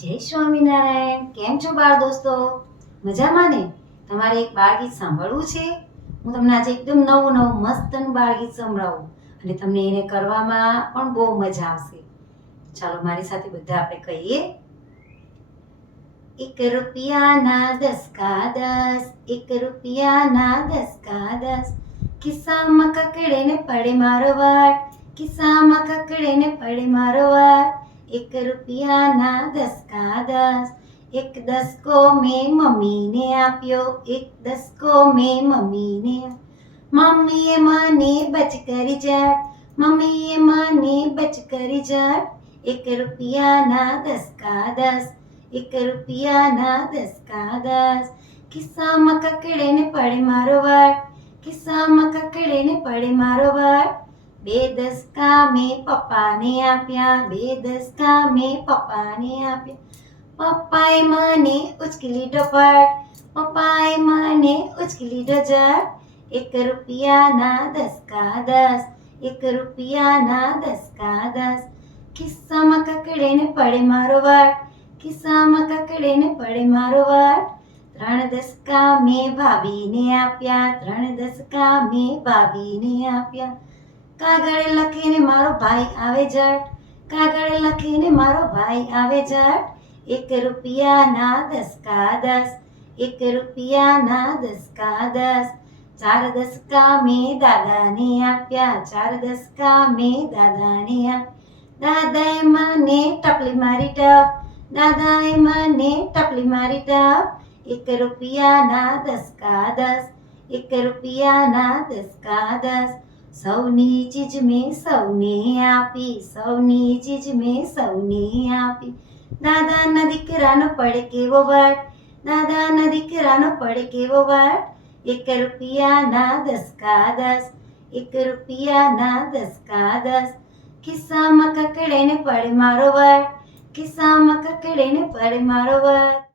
જય સ્વામિનારાયણ. કેમ છો બાળ દોસ્તો? મજામાં ને? તમારે એક બાળ ગીત સાંભળવું છે? હું તમને આજે એકદમ નવું મસ્તનું બાળ ગીત સંભળાવું અને તમને એને કરવામાં પણ બહુ મજા આવશે. ચાલો મારી સાથે બધા આપણે કહીએ. 1 રૂપિયાના 10 કા 10, 1 રૂપિયાના 10 કા 10, ખિસ્સામાં કકડે ને પડે મારો વાટ, ખિસ્સામાં કકડે ને પડે મારો વાટ. 1 રૂપિયાના 10 કા 10, 1 દસકો મેં મમ્મીને આપ્યો, 1 દસકો મેં મમ્મીને. મમ્મીએ મને બચ કરી જાટ, મમ્મીએ મને બચ કરી જાટ. 1 રૂપિયાના 10 કા 10, 1 રૂપિયાના 10 કા 10, ખિસ્સામાં કકડે ને પડે મારો વાટ, ખિસ્સામાં કકડે ને પડે મારો વાટ. 2 દસકા મેં પપ્પાને આપ્યા, 2 દસકા મેં પપ્પાને આપ્યા. પપ્પાએ મને ઉચકી લીધો પટ, પપ્પાએ મને ઉચકી લીધો જટ. 1 રૂપિયાના 10 કા 10, 1 રૂપિયાના 10 કા 10, ખિસ્સામાં કકડે ને પડે મારો વાટ, ખિસ્સામાં કકડે ને પડે મારો વાટ. 3 દસકા મેં ભાભીને આપ્યા, 3 દસકા મેં ભાભીને આપ્યા. કાગળે લખીને મારો ભાઈ આવે જટ, કાગળે લખીને મારો ભાઈ આવે જટ. 1 રૂપિયાના 10 કા 10, 1 રૂપિયાના 10 કા 10, 4 દસકા મેં દાદાને આપ્યા, 4 દસકા મેં દાદાને આપ્યા. દાદાએ મને ટપલી મારી ટપ, દાદાએ મને ટપલી મારી ટપ. 1 રૂપિયાના 10 કા 10, 1 રૂપિયાના 10 કા 10, સૌની ચીજ મેં સૌને આપી, સૌની ચીજ મેં સૌને આપી. દાદાના દીકરાનો પડે કેવો વાટ, દાદાના દીકરાનો પડે કેવો વાટ. 1 રૂપિયાના 10 કા 10, 1 રૂપિયાના 10 કા 10, ખિસ્સામાં કકડે ને પડે મારો વાટ, ખિસ્સામાં કકડે ને પડે મારો વાટ.